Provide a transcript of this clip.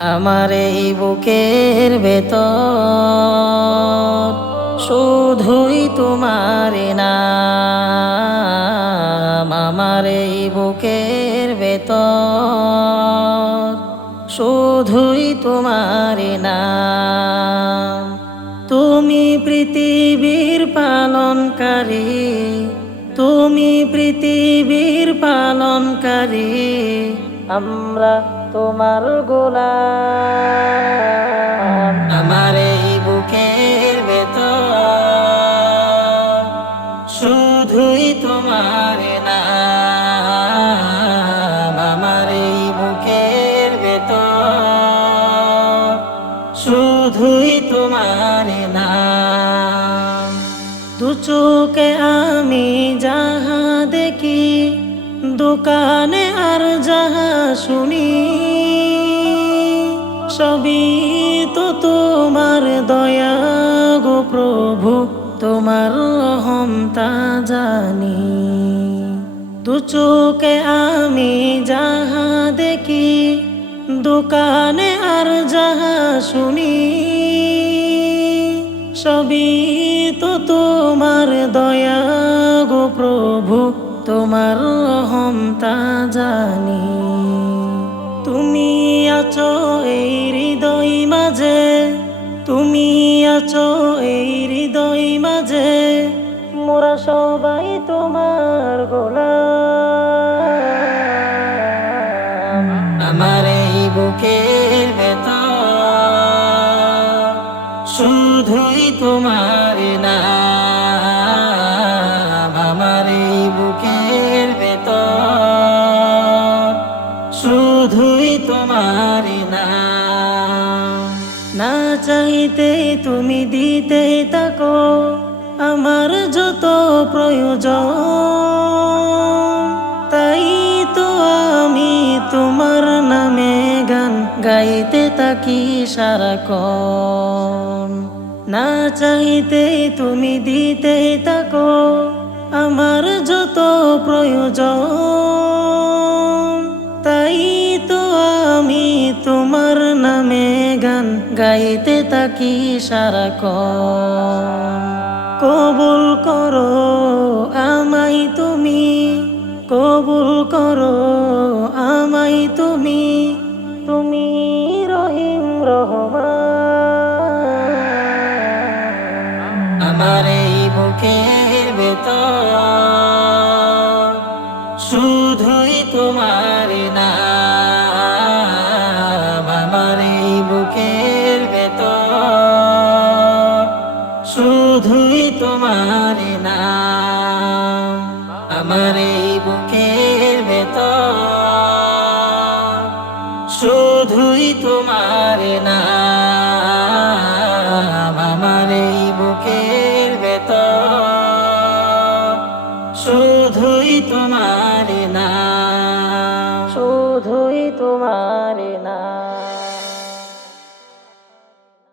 আমার এই বুকের ভেতর শুধুই তোমার নাম। আমার এই বুকের ভেতর শুধুই তোমার নাম। তুমি পৃথিবীর পালনকারী, তুমি পৃথিবীর পালনকারী, আমরা তোমার গোলাম। আমার এই বুকের ভেতর শুধুই তোমার নাম। আমার এই বুকের ভেতর শুধুই তোমার নাম। দু চোখে আমি যাহা দেখি, দোকানে আর যাহা শুনি, সবই তো তোমার দয়া গো প্রভু, তোমার রহম তা জানি। দু চোখে আমি যাহা দেখি, দোকানে আর যাহা শুনি, সবই তো তোমার দয়া গো প্রভু, তোমার রহম তা জানি। তুমি আছো এই হৃদয় মাঝে, তুমি আছো এই হৃদয় মাঝে, মোরা সবাই তোমার গোলাম। আমার এই বুকের ভেতর শুধুই তোমার নাম। আমার এই বুকের ভেতর শুধুই তোমার নাম। না চাইতে তুমি দিতে থাকো আমার যত প্রয়োজন, তাই তো আমি তোমার নামে গান গাইতে থাকি সারাক্ষণ। না চাইতে তুমি দিতে থাকো আমার যত প্রয়োজন, তাই তো আমি তোমার নামে গান গাইতে থাকি সারাক্ষণ। কবুল করো আমায় তুমি, কবুল করো আমায় তুমি, তুমি রহিম রহমান। আমার এই বুকের ভেতর শুধুই তোমার নাম। আমার এই বুকের ভেতর শুধুই তোমার নাম। আমার এই বুকের ভেতর শুধুই তোমার নাম। আমার এই বুকের ভেতর শুধুই তোমার নাম, শুধুই তোমার